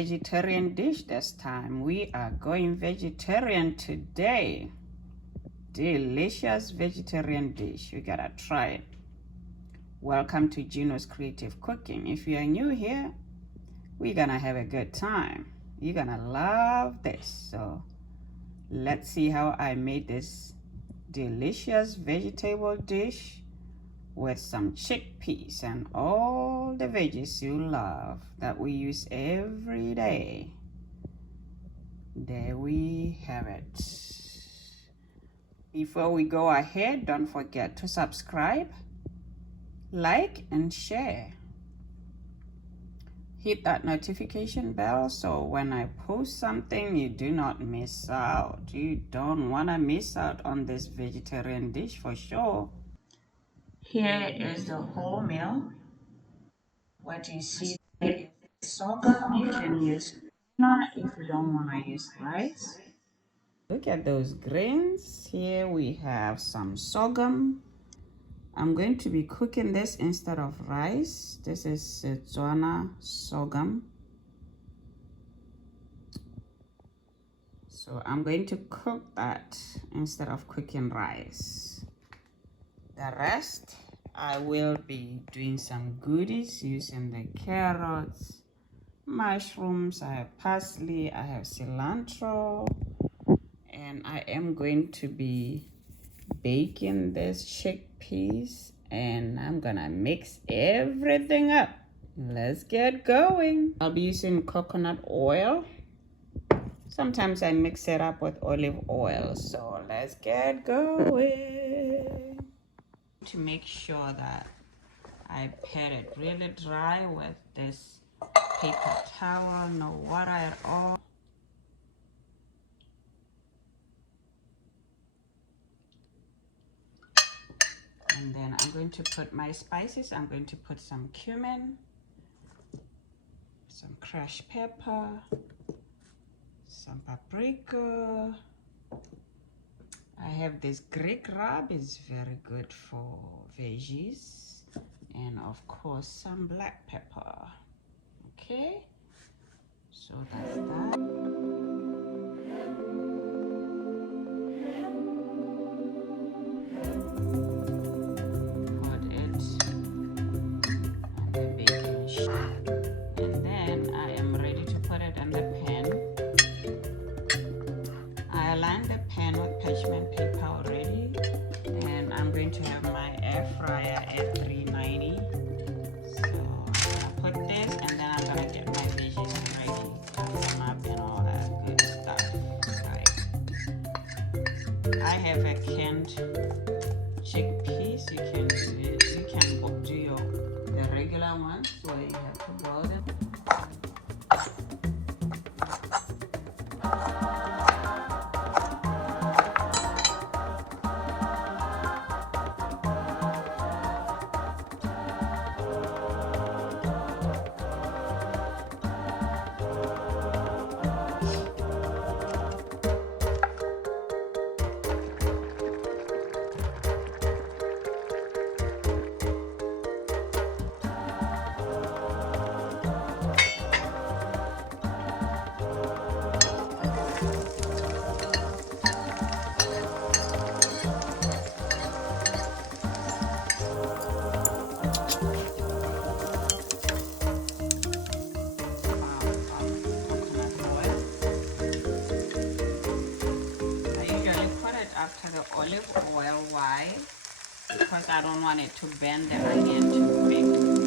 vegetarian dish this time. We are going vegetarian today. Delicious vegetarian dish. You gotta try it. Welcome to Gino's Creative Cooking. If you are new here, we're gonna have a good time. You're gonna love this. So let's see how I made this delicious vegetable dish with some chickpeas and all the veggies you love that we use every day. There we have it. Before we go ahead, don't forget to subscribe, like, and share. Hit that notification bell so when I post something, you do not miss out. You don't want to miss out on this vegetarian dish for sure. Here is the whole meal. What you see there is sorghum. You can use tuna if you don't want to use rice. Look at those grains. Here we have some sorghum. I'm going to be cooking this instead of rice. This is Setswana sorghum. So I'm going to cook that instead of cooking rice. The rest, I will be doing some goodies using the carrots, mushrooms, I have parsley, I have cilantro, and I am going to be baking this chickpeas, and I'm gonna mix everything up. Let's get going. I'll be using coconut oil. Sometimes I mix it up with olive oil, so let's get going. To make sure that I pat it really dry with this paper towel, no water at all. And then I'm going to put my spices. I'm going to put some cumin, some crushed pepper, some paprika. I have this Greek rub, it's very good for veggies, and of course some black pepper. Okay, so that's that. I aligned the pan with parchment paper already, and I'm going to have my air fryer at 390. So I'm gonna put this, and then I'm gonna get my veggies ready, cut them up and all that good stuff. Right. I have a canned chickpeas. You can do the regular ones where you have to boil them. After the olive oil. Why? Because I don't want it to bend the onion too quick.